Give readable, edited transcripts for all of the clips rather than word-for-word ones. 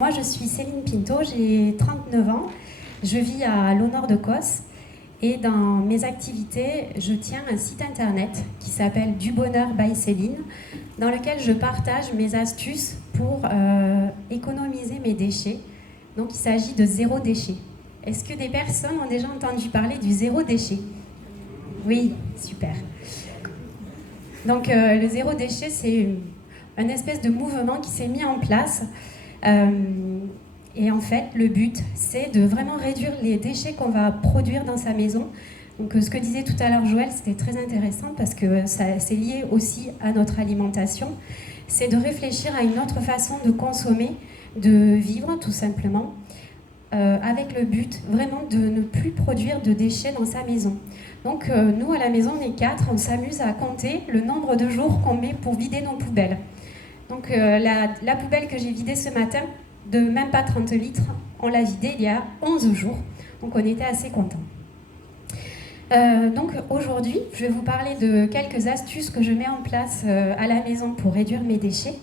Moi, je suis Céline Pinto, j'ai 39 ans, je vis à l'au nord de Kos et dans mes activités, je tiens un site internet qui s'appelle Du Bonheur by Céline, dans lequel je partage mes astuces pour économiser mes déchets. Donc, il s'agit de zéro déchet. Est-ce que des personnes ont déjà entendu parler du zéro déchet? Oui, super. Donc, le zéro déchet, c'est un espèce de mouvement qui s'est mis en place. Et en fait, le but, c'est de vraiment réduire les déchets qu'on va produire dans sa maison. Donc, ce que disait tout à l'heure Joël, c'était très intéressant parce que c'est lié aussi à notre alimentation. C'est de réfléchir à une autre façon de consommer, de vivre tout simplement, avec le but vraiment de ne plus produire de déchets dans sa maison. Donc, nous, à la maison, on est 4, on s'amuse à compter le nombre de jours qu'on met pour vider nos poubelles. Donc la poubelle que j'ai vidée ce matin, de même pas 30 litres, on l'a vidée il y a 11 jours. Donc on était assez contents. Donc aujourd'hui, je vais vous parler de quelques astuces que je mets en place à la maison pour réduire mes déchets.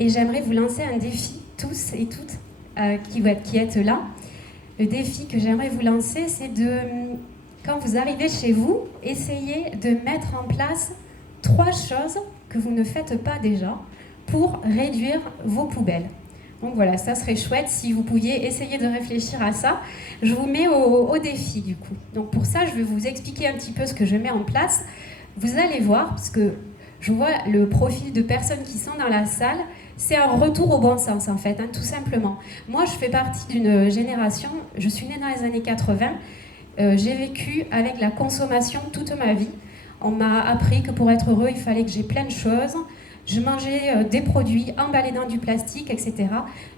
Et j'aimerais vous lancer un défi, tous et toutes qui êtes là. Le défi que j'aimerais vous lancer, c'est de, quand vous arrivez chez vous, essayer de mettre en place 3 choses que vous ne faites pas déjà pour réduire vos poubelles. Donc voilà, ça serait chouette si vous pouviez essayer de réfléchir à ça. Je vous mets au défi du coup. Donc pour ça, je vais vous expliquer un petit peu ce que je mets en place. Vous allez voir, parce que je vois le profil de personnes qui sont dans la salle, c'est un retour au bon sens en fait, tout simplement. Moi, je fais partie d'une génération, je suis née dans les années 80, j'ai vécu avec la consommation toute ma vie. On m'a appris que pour être heureux, il fallait que j'ai plein de choses. Je mangeais des produits emballés dans du plastique, etc.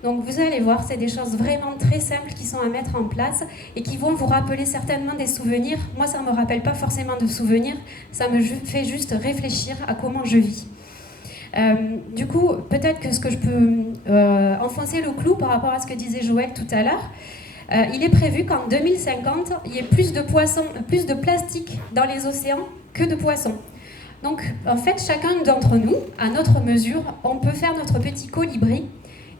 Donc vous allez voir, c'est des choses vraiment très simples qui sont à mettre en place et qui vont vous rappeler certainement des souvenirs. Moi, ça ne me rappelle pas forcément de souvenirs, ça me fait juste réfléchir à comment je vis. Du coup, peut-être que ce que je peux enfoncer le clou par rapport à ce que disait Joël tout à l'heure, il est prévu qu'en 2050, il y ait plus de plastique dans les océans que de poissons. Donc, en fait, chacun d'entre nous, à notre mesure, on peut faire notre petit colibri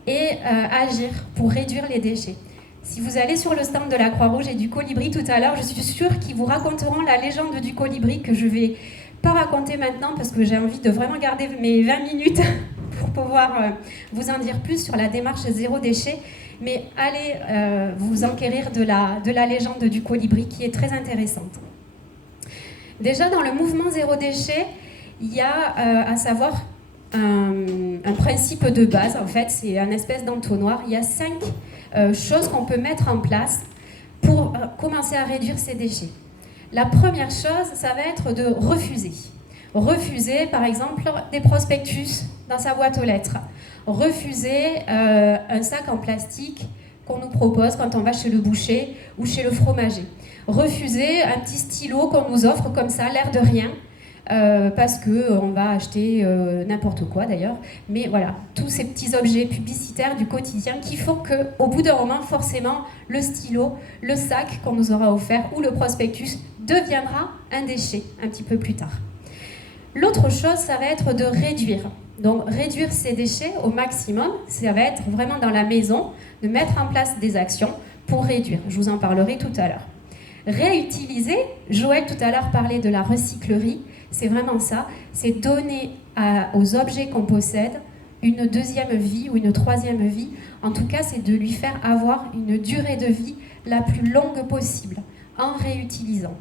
et agir pour réduire les déchets. Si vous allez sur le stand de la Croix-Rouge et du colibri tout à l'heure, je suis sûre qu'ils vous raconteront la légende du colibri que je ne vais pas raconter maintenant parce que j'ai envie de vraiment garder mes 20 minutes pour pouvoir vous en dire plus sur la démarche zéro déchet. Mais allez vous enquérir de la légende du colibri qui est très intéressante. Déjà, dans le mouvement zéro déchet, il y a à savoir un principe de base, en fait, c'est un espèce d'entonnoir. Il y a 5 choses qu'on peut mettre en place pour commencer à réduire ces déchets. La première chose, ça va être de refuser. Refuser, par exemple, des prospectus dans sa boîte aux lettres. Refuser un sac en plastique qu'on nous propose quand on va chez le boucher ou chez le fromager. Refuser un petit stylo qu'on nous offre comme ça, l'air de rien, parce qu'on va acheter n'importe quoi d'ailleurs. Mais voilà, tous ces petits objets publicitaires du quotidien qui font qu'au bout d'un moment, forcément, le stylo, le sac qu'on nous aura offert ou le prospectus deviendra un déchet un petit peu plus tard. L'autre chose, ça va être de réduire. Donc réduire ces déchets au maximum, ça va être vraiment dans la maison, de mettre en place des actions pour réduire. Je vous en parlerai tout à l'heure. Réutiliser, Joël tout à l'heure parlait de la recyclerie, c'est vraiment ça, c'est donner aux objets qu'on possède une deuxième vie ou une troisième vie. En tout cas, c'est de lui faire avoir une durée de vie la plus longue possible en réutilisant.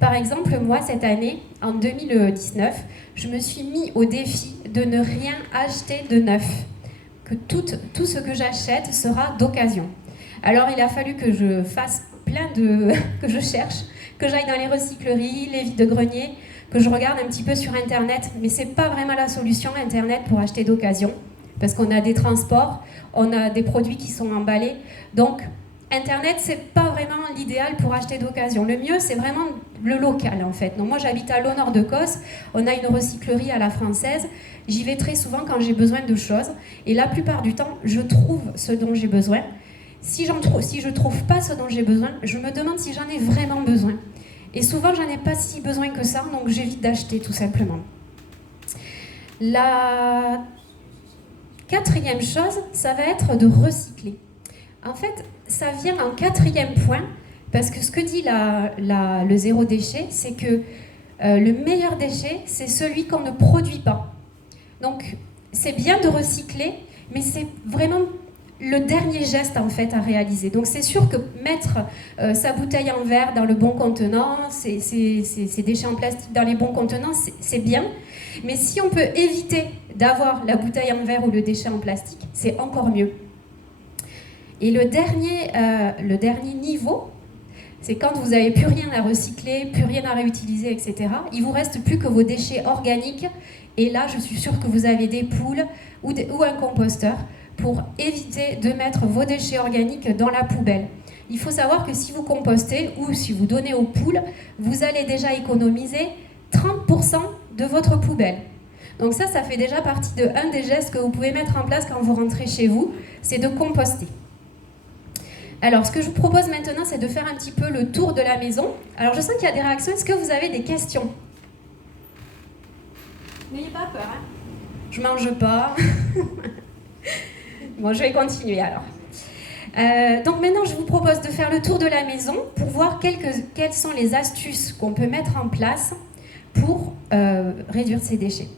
Par exemple, moi, cette année, en 2019, je me suis mis au défi de ne rien acheter de neuf, que tout ce que j'achète sera d'occasion. Alors, il a fallu que je fasse que je cherche, que j'aille dans les recycleries, les vides-greniers, que je regarde un petit peu sur Internet, mais c'est pas vraiment la solution, Internet, pour acheter d'occasion, parce qu'on a des transports, on a des produits qui sont emballés, donc Internet, c'est pas vraiment l'idéal pour acheter d'occasion. Le mieux, c'est vraiment le local, en fait. Donc moi, j'habite à l'au nord de Kos, on a une recyclerie à la française, j'y vais très souvent quand j'ai besoin de choses, et la plupart du temps, je trouve ce dont j'ai besoin. Si je ne trouve pas ce dont j'ai besoin, je me demande si j'en ai vraiment besoin. Et souvent, j'en ai pas si besoin que ça, donc j'évite d'acheter, tout simplement. La quatrième chose, ça va être de recycler. En fait, ça vient en quatrième point, parce que ce que dit le zéro déchet, c'est que le meilleur déchet, c'est celui qu'on ne produit pas. Donc, c'est bien de recycler, mais c'est vraiment le dernier geste en fait à réaliser. Donc c'est sûr que mettre sa bouteille en verre dans le bon contenant, ses déchets en plastique dans les bons contenants, c'est bien. Mais si on peut éviter d'avoir la bouteille en verre ou le déchet en plastique, c'est encore mieux. Et le dernier niveau, c'est quand vous n'avez plus rien à recycler, plus rien à réutiliser, etc. Il ne vous reste plus que vos déchets organiques. Et là, je suis sûre que vous avez des poules ou un composteur pour éviter de mettre vos déchets organiques dans la poubelle. Il faut savoir que si vous compostez ou si vous donnez aux poules, vous allez déjà économiser 30% de votre poubelle. Donc ça fait déjà partie de un des gestes que vous pouvez mettre en place quand vous rentrez chez vous, c'est de composter. Alors, ce que je vous propose maintenant, c'est de faire un petit peu le tour de la maison. Alors, je sens qu'il y a des réactions. Est-ce que vous avez des questions? N'ayez pas peur, hein. Je mange pas. Bon, je vais continuer alors. Donc maintenant, je vous propose de faire le tour de la maison pour voir quelles sont les astuces qu'on peut mettre en place pour réduire ces déchets.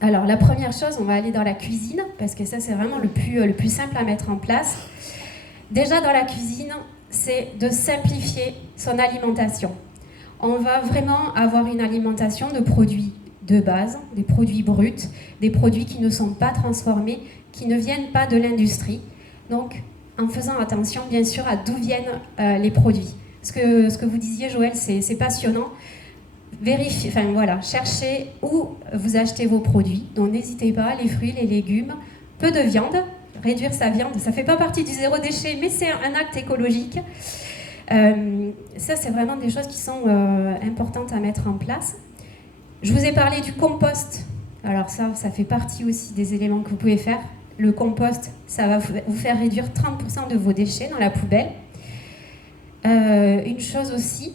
Alors, la première chose, on va aller dans la cuisine, parce que ça, c'est vraiment le plus simple à mettre en place. Déjà, dans la cuisine, c'est de simplifier son alimentation. On va vraiment avoir une alimentation de produits de base, des produits bruts, des produits qui ne sont pas transformés, qui ne viennent pas de l'industrie. Donc, en faisant attention, bien sûr, à d'où viennent les produits. Ce que vous disiez, Joël, c'est passionnant. Vérifiez, cherchez où vous achetez vos produits. Donc, n'hésitez pas, les fruits, les légumes, peu de viande. Réduire sa viande, ça ne fait pas partie du zéro déchet, mais c'est un acte écologique. Ça, c'est vraiment des choses qui sont importantes à mettre en place. Je vous ai parlé du compost. Alors ça fait partie aussi des éléments que vous pouvez faire. Le compost, ça va vous faire réduire 30% de vos déchets dans la poubelle. Une chose aussi,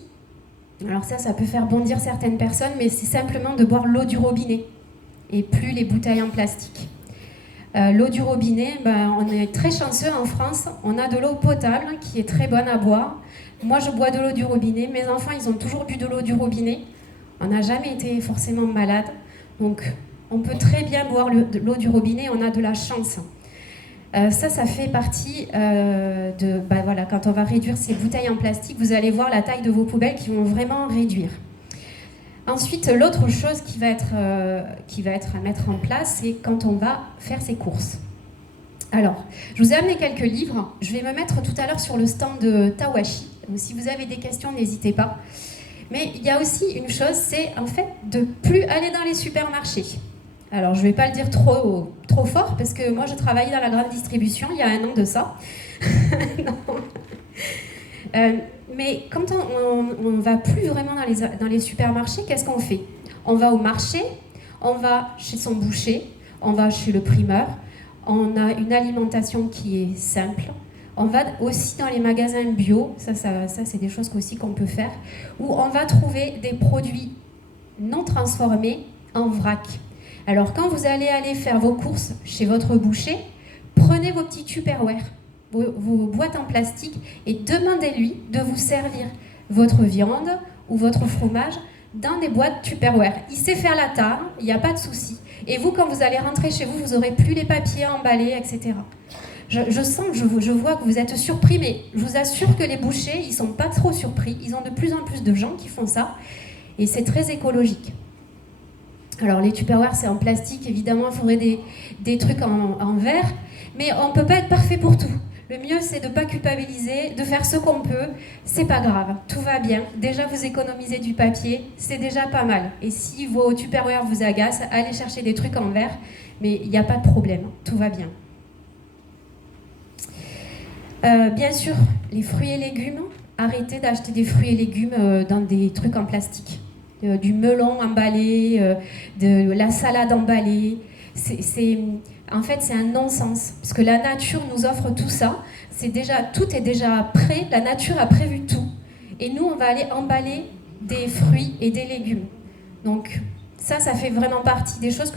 alors ça peut faire bondir certaines personnes, mais c'est simplement de boire l'eau du robinet et plus les bouteilles en plastique. L'eau du robinet, on est très chanceux en France, on a de l'eau potable qui est très bonne à boire. Moi, je bois de l'eau du robinet, mes enfants, ils ont toujours bu de l'eau du robinet. On n'a jamais été forcément malade, donc on peut très bien boire de l'eau du robinet, on a de la chance. Ça fait partie quand on va réduire ces bouteilles en plastique, vous allez voir la taille de vos poubelles qui vont vraiment réduire. Ensuite, l'autre chose qui va être à mettre en place, c'est quand on va faire ses courses. Alors, je vous ai amené quelques livres. Je vais me mettre tout à l'heure sur le stand de Tawashi. Donc, si vous avez des questions, n'hésitez pas. Mais il y a aussi une chose, c'est en fait de plus aller dans les supermarchés. Alors, je ne vais pas le dire trop fort, parce que moi, je travaillais dans la grande distribution il y a 1 an de ça. Mais quand on ne va plus vraiment dans les supermarchés, qu'est-ce qu'on fait? On va au marché, on va chez son boucher, on va chez le primeur, on a une alimentation qui est simple. On va aussi dans les magasins bio, ça c'est des choses aussi qu'on peut faire, où on va trouver des produits non transformés en vrac. Alors quand vous allez faire vos courses chez votre boucher, prenez vos petits Tupperware, vos boîtes en plastique, et demandez-lui de vous servir votre viande ou votre fromage dans des boîtes Tupperware. Il sait faire la tare, il n'y a pas de souci. Et vous, quand vous allez rentrer chez vous, vous n'aurez plus les papiers emballés, etc. Je vois que vous êtes surpris, mais je vous assure que les bouchers, ils ne sont pas trop surpris. Ils ont de plus en plus de gens qui font ça, et c'est très écologique. Alors les Tupperware, c'est en plastique, évidemment, il faudrait des trucs en verre, mais on ne peut pas être parfait pour tout. Le mieux, c'est de ne pas culpabiliser, de faire ce qu'on peut, c'est pas grave, tout va bien. Déjà, vous économisez du papier, c'est déjà pas mal. Et si vos Tupperware vous agacent, allez chercher des trucs en verre, mais il n'y a pas de problème, tout va bien. Bien sûr, les fruits et légumes, arrêtez d'acheter des fruits et légumes dans des trucs en plastique. Du melon emballé, de la salade emballée. En fait, c'est un non-sens, parce que la nature nous offre tout ça. Tout est déjà prêt, la nature a prévu tout. Et nous, on va aller emballer des fruits et des légumes. Donc, Ça fait vraiment partie des choses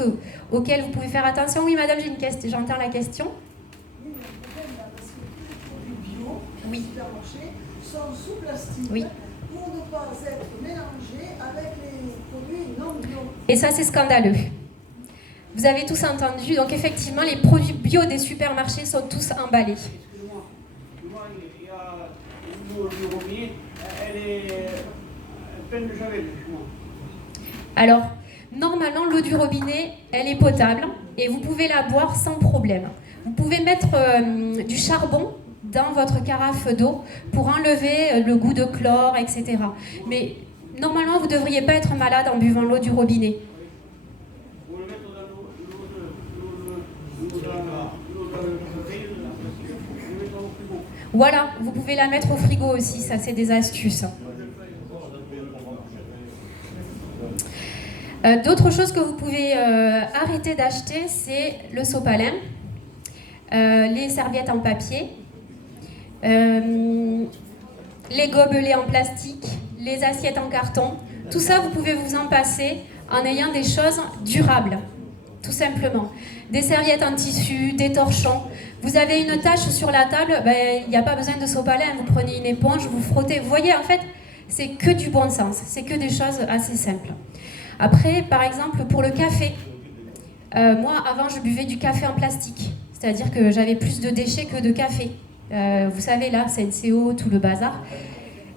auxquelles vous pouvez faire attention. Oui, madame, j'ai une question, j'entends la question. Oui, mais le problème, là, parce que tous les produits bio Oui. au supermarché sont sous plastique, oui, pour ne pas être mélangés avec les produits non bio. Et ça, c'est scandaleux. Vous avez tous entendu, donc effectivement, les produits bio des supermarchés sont tous emballés. Excusez-moi, il y a une eau du robinet, elle est pleine de javel chez moi. Alors, normalement, l'eau du robinet, elle est potable et vous pouvez la boire sans problème. Vous pouvez mettre du charbon dans votre carafe d'eau pour enlever le goût de chlore, etc. Mais normalement, vous ne devriez pas être malade en buvant l'eau du robinet. Vous le mettez dans l'eau au frigo. Voilà, vous pouvez la mettre au frigo aussi, ça c'est des astuces. D'autres choses que vous pouvez arrêter d'acheter, c'est le sopalin, les serviettes en papier, les gobelets en plastique, les assiettes en carton. Tout ça, vous pouvez vous en passer en ayant des choses durables, tout simplement. Des serviettes en tissu, des torchons. Vous avez une tache sur la table, il n'y a pas besoin de sopalin, vous prenez une éponge, vous frottez. Vous voyez, en fait, c'est que du bon sens, c'est que des choses assez simples. Après, par exemple, pour le café, moi, avant, je buvais du café en plastique, c'est-à-dire que j'avais plus de déchets que de café. Vous savez, là, CNCO, tout le bazar.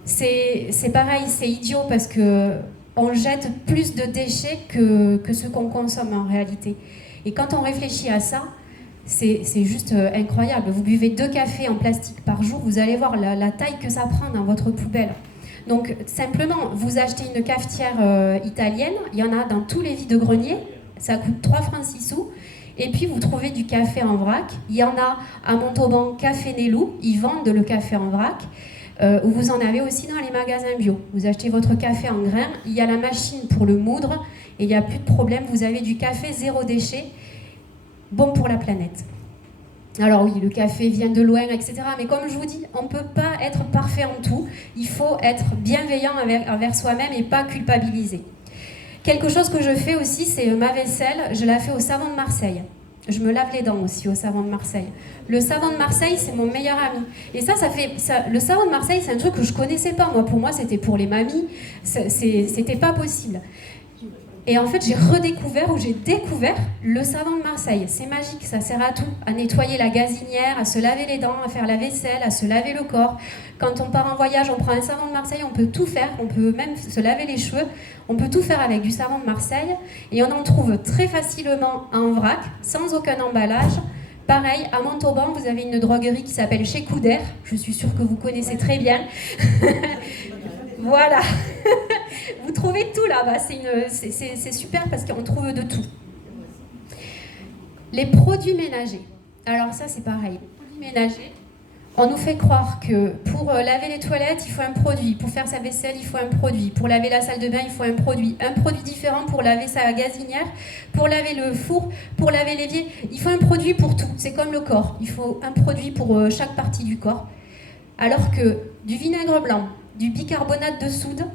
C'est pareil, c'est idiot parce qu'on jette plus de déchets que ce qu'on consomme en réalité. Et quand on réfléchit à ça, c'est juste incroyable. Vous buvez 2 cafés en plastique par jour, vous allez voir la taille que ça prend dans votre poubelle. Donc simplement, vous achetez une cafetière italienne, il y en a dans tous les vides-greniers, ça coûte 3 francs 6 sous. Et puis vous trouvez du café en vrac. Il y en a à Montauban, Café Nélou, ils vendent le café en vrac. Ou vous en avez aussi dans les magasins bio. Vous achetez votre café en grains, il y a la machine pour le moudre, et il n'y a plus de problème, vous avez du café 0 déchet, bon pour la planète. Alors oui, le café vient de loin, etc. Mais comme je vous dis, on ne peut pas être parfait en tout. Il faut être bienveillant envers soi-même et pas culpabiliser. Quelque chose que je fais aussi, c'est ma vaisselle, je la fais au savon de Marseille. Je me lave les dents aussi au savon de Marseille. Le savon de Marseille, c'est mon meilleur ami. Et le savon de Marseille, c'est un truc que je connaissais pas. Moi, pour moi, c'était pour les mamies. C'était pas possible. Et en fait, j'ai découvert le savon de Marseille. C'est magique, ça sert à tout. À nettoyer la gazinière, à se laver les dents, à faire la vaisselle, à se laver le corps. Quand on part en voyage, on prend un savon de Marseille, on peut tout faire. On peut même se laver les cheveux. On peut tout faire avec du savon de Marseille. Et on en trouve très facilement en vrac, sans aucun emballage. Pareil, à Montauban, vous avez une droguerie qui s'appelle Chez Couder. Je suis sûre que vous connaissez très bien. Voilà. Vous trouvez tout là-bas. C'est super parce qu'on trouve de tout. Les produits ménagers. Alors ça, c'est pareil. Les produits ménagers, on nous fait croire que pour laver les toilettes, il faut un produit. Pour faire sa vaisselle, il faut un produit. Pour laver la salle de bain, il faut un produit. Un produit différent pour laver sa gazinière, pour laver le four, pour laver l'évier. Il faut un produit pour tout. C'est comme le corps. Il faut un produit pour chaque partie du corps. Alors que du vinaigre blanc, du bicarbonate de soude,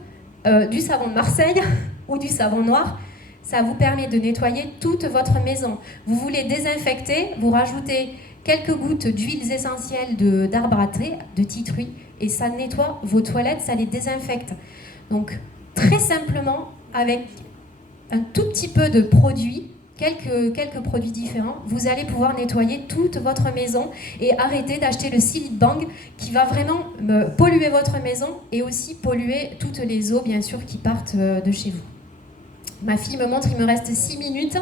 du savon de Marseille ou du savon noir, ça vous permet de nettoyer toute votre maison. Vous voulez désinfecter, vous rajoutez quelques gouttes d'huiles essentielles d'arbre à thé, de titruy, et ça nettoie vos toilettes, ça les désinfecte. Donc, très simplement, avec un tout petit peu de produits, quelques produits différents, vous allez pouvoir nettoyer toute votre maison et arrêter d'acheter le Silite Bang qui va vraiment polluer votre maison et aussi polluer toutes les eaux, bien sûr, qui partent de chez vous. Ma fille me montre, il me reste 6 minutes.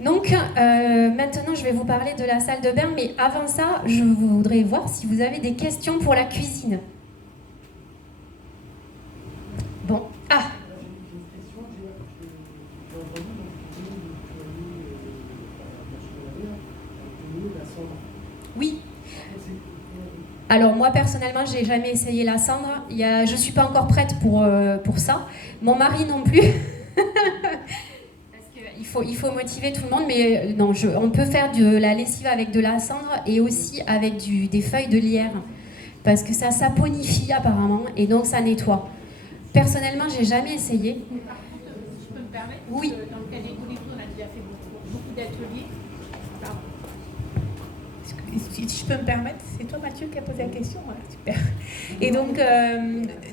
Donc, maintenant, je vais vous parler de la salle de bain, mais avant ça, je voudrais voir si vous avez des questions pour la cuisine. Bon, oui. Alors moi personnellement, j'ai jamais essayé la cendre. Je suis pas encore prête pour ça. Mon mari non plus. Parce qu'il faut motiver tout le monde, mais non, on peut faire de la lessive avec de la cendre et aussi avec des feuilles de lierre, parce que ça saponifie apparemment et donc ça nettoie. Personnellement, j'ai jamais essayé. me permettre, Oui. dans le cas des colibris, on a déjà fait beaucoup d'ateliers. Pardon. Si je peux me permettre, c'est toi Mathieu qui a posé la question, voilà, super. Et donc,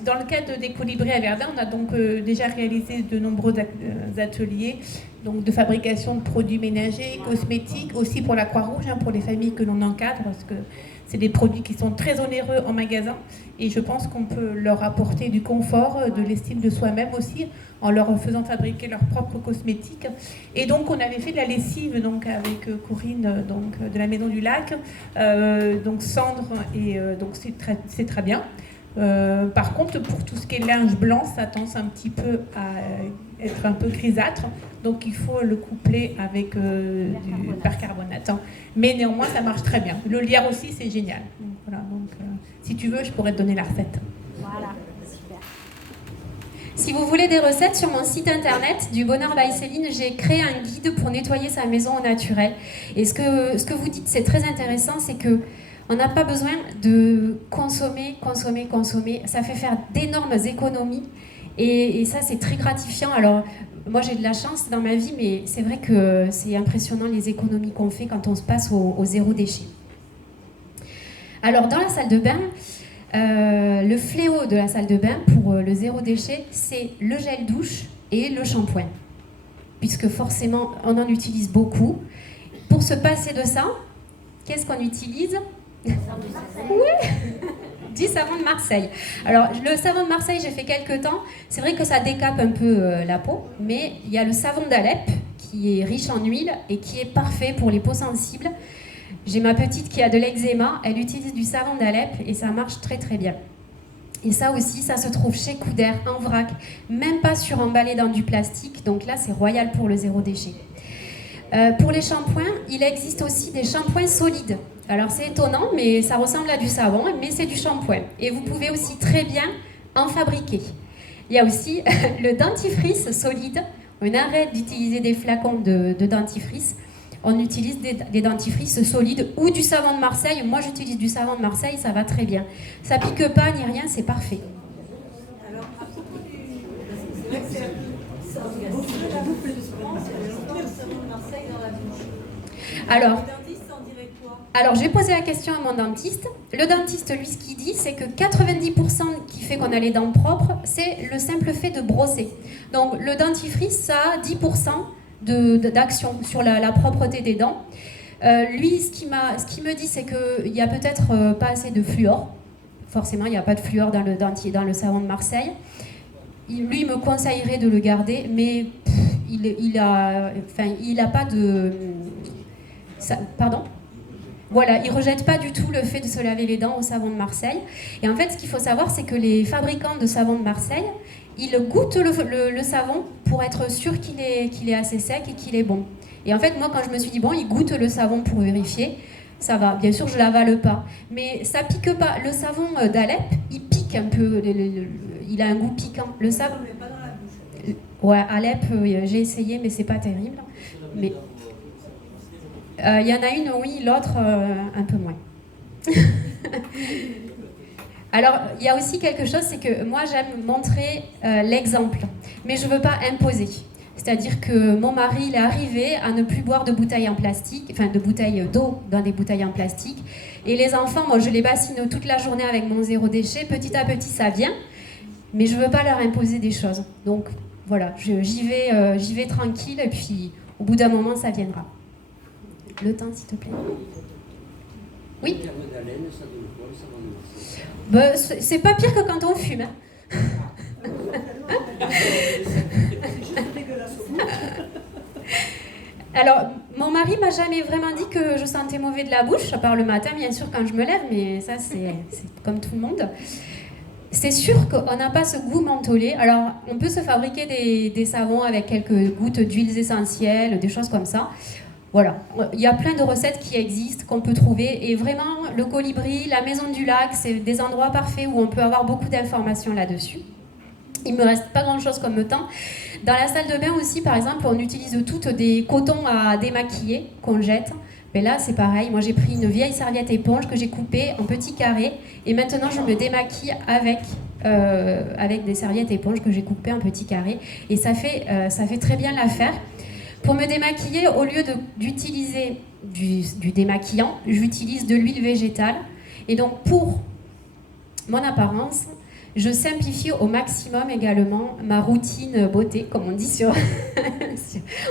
dans le cadre des colibris à Verdun, on a donc déjà réalisé de nombreux ateliers donc de fabrication de produits ménagers, cosmétiques, aussi pour la Croix-Rouge, hein, pour les familles que l'on encadre, parce que c'est des produits qui sont très onéreux en magasin, et je pense qu'on peut leur apporter du confort, de l'estime de soi-même aussi, en leur faisant fabriquer leurs propres cosmétiques. Et donc on avait fait de la lessive donc avec Corinne donc de la Maison du Lac, donc cendre, et donc c'est très bien. Par contre, pour tout ce qui est linge blanc, ça tend un petit peu à être un peu grisâtre, donc il faut le coupler avec du percarbonate. Hein. Mais néanmoins, ça marche très bien. Le lierre aussi, c'est génial. Donc, voilà, donc, si tu veux, je pourrais te donner la recette. Voilà, super. Si vous voulez des recettes, sur mon site internet du Bonheur by Céline, j'ai créé un guide pour nettoyer sa maison au naturel. Et ce que vous dites, c'est très intéressant, c'est que on n'a pas besoin de consommer. Ça fait faire d'énormes économies. Et ça, c'est très gratifiant. Alors, moi, j'ai de la chance dans ma vie, mais c'est vrai que c'est impressionnant les économies qu'on fait quand on se passe au zéro déchet. Alors, dans la salle de bain, le fléau de la salle de bain pour le zéro déchet, c'est le gel douche et le shampoing. Puisque forcément, on en utilise beaucoup. Pour se passer de ça, qu'est-ce qu'on utilise ? Oui, du savon de Marseille. Alors, le savon de Marseille, j'ai fait quelques temps. C'est vrai que ça décape un peu la peau, mais il y a le savon d'Alep qui est riche en huile et qui est parfait pour les peaux sensibles. J'ai ma petite qui a de l'eczéma, elle utilise du savon d'Alep et ça marche très très bien. Et ça aussi, ça se trouve chez Couder, en vrac, même pas suremballé dans du plastique. Donc là, c'est royal pour le zéro déchet. Pour les shampoings, il existe aussi des shampoings solides. Alors c'est étonnant, mais ça ressemble à du savon, mais c'est du shampoing. Et vous pouvez aussi très bien en fabriquer. Il y a aussi le dentifrice solide. On arrête d'utiliser des flacons de dentifrice. On utilise des dentifrices solides ou du savon de Marseille. Moi, j'utilise du savon de Marseille, ça va très bien. Ça pique pas ni rien, c'est parfait. Alors, à propos du... C'est vrai que c'est la boucle de France, il y avait longtemps le savon de Marseille dans la bouche. Alors, Le dentiste en dirait quoi ? Alors, j'ai posé la question à mon dentiste. Le dentiste, lui, ce qu'il dit, c'est que 90% qui fait qu'on a les dents propres, c'est le simple fait de brosser. Donc, le dentifrice, ça a 10% d'action sur la propreté des dents. Lui, ce qu'il me dit, c'est qu'il n'y a peut-être pas assez de fluor. Forcément, il n'y a pas de fluor dans le savon de Marseille. Lui, il me conseillerait de le garder, mais il a pas de... pardon ? Voilà, ils ne rejettent pas du tout le fait de se laver les dents au savon de Marseille. Et en fait, ce qu'il faut savoir, c'est que les fabricants de savon de Marseille, ils goûtent le savon pour être sûr qu'il est assez sec et qu'il est bon. Et en fait, moi, quand je me suis dit, bon, ils goûtent le savon pour vérifier, ça va. Bien sûr, je ne l'avale pas. Mais ça pique pas. Le savon d'Alep, il pique un peu. Il a un goût piquant. Le savon... Mais pas dans la bouche. Ouais, Alep, j'ai essayé, mais c'est pas terrible. Mais... Il y en a une, oui, l'autre, un peu moins. Alors, il y a aussi quelque chose, c'est que moi, j'aime montrer l'exemple, mais je ne veux pas imposer. C'est-à-dire que mon mari, il est arrivé à ne plus boire de bouteilles en plastique, enfin de bouteilles d'eau dans des bouteilles en plastique. Et les enfants, moi, je les bassine toute la journée avec mon zéro déchet. Petit à petit, ça vient, mais je ne veux pas leur imposer des choses. Donc, voilà, j'y vais tranquille, et puis au bout d'un moment, ça viendra. Le temps, s'il te plaît. Oui. Ben, c'est pas pire que quand on fume. Hein. Alors, mon mari m'a jamais vraiment dit que je sentais mauvais de la bouche, à part le matin, bien sûr, quand je me lève, mais ça, c'est comme tout le monde. C'est sûr qu'on n'a pas ce goût mentholé. Alors, on peut se fabriquer des savons avec quelques gouttes d'huiles essentielles, des choses comme ça. Voilà, il y a plein de recettes qui existent, qu'on peut trouver. Et vraiment, le Colibri, la Maison du Lac, c'est des endroits parfaits où on peut avoir beaucoup d'informations là-dessus. Il ne me reste pas grand-chose comme temps. Dans la salle de bain aussi, par exemple, on utilise toutes des cotons à démaquiller qu'on jette. Mais là, c'est pareil. Moi, j'ai pris une vieille serviette éponge que j'ai coupée en petits carrés. Et maintenant, je me démaquille avec avec des serviettes éponges que j'ai coupées en petits carrés. Et ça fait très bien l'affaire. Pour me démaquiller, au lieu d'utiliser du démaquillant, j'utilise de l'huile végétale. Et donc pour mon apparence, je simplifie au maximum également ma routine beauté, comme on dit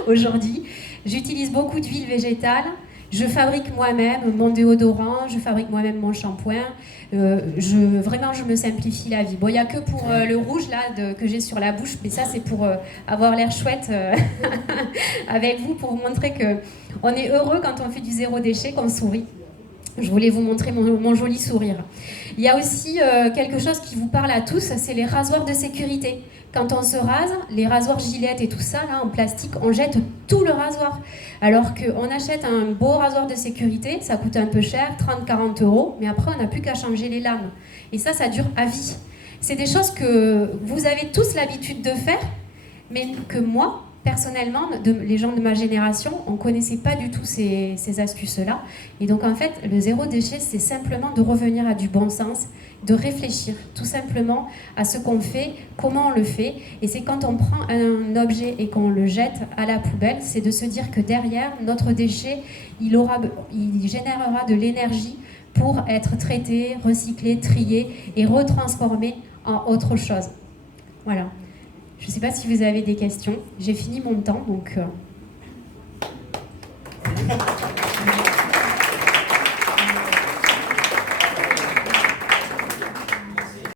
aujourd'hui. J'utilise beaucoup d'huile végétale. Je fabrique moi-même mon déodorant, je fabrique moi-même mon shampoing. Vraiment, je me simplifie la vie. Bon, il n'y a que pour le rouge là, que j'ai sur la bouche, mais ça, c'est pour avoir l'air chouette avec vous, pour vous montrer qu'on est heureux quand on fait du zéro déchet, qu'on sourit. Je voulais vous montrer mon joli sourire. Il y a aussi quelque chose qui vous parle à tous, c'est les rasoirs de sécurité. Quand on se rase, les rasoirs Gillette et tout ça, là, en plastique, on jette tout le rasoir. Alors qu'on achète un beau rasoir de sécurité, ça coûte un peu cher, 30-40 €, mais après on n'a plus qu'à changer les lames. Et ça dure à vie. C'est des choses que vous avez tous l'habitude de faire, mais que moi, personnellement, les gens de ma génération, on ne connaissait pas du tout ces astuces-là. Et donc en fait, le zéro déchet, c'est simplement de revenir à du bon sens, de réfléchir tout simplement à ce qu'on fait, comment on le fait. Et c'est quand on prend un objet et qu'on le jette à la poubelle, c'est de se dire que derrière, notre déchet, il générera de l'énergie pour être traité, recyclé, trié et retransformé en autre chose. Voilà. Je ne sais pas si vous avez des questions. J'ai fini mon temps, donc...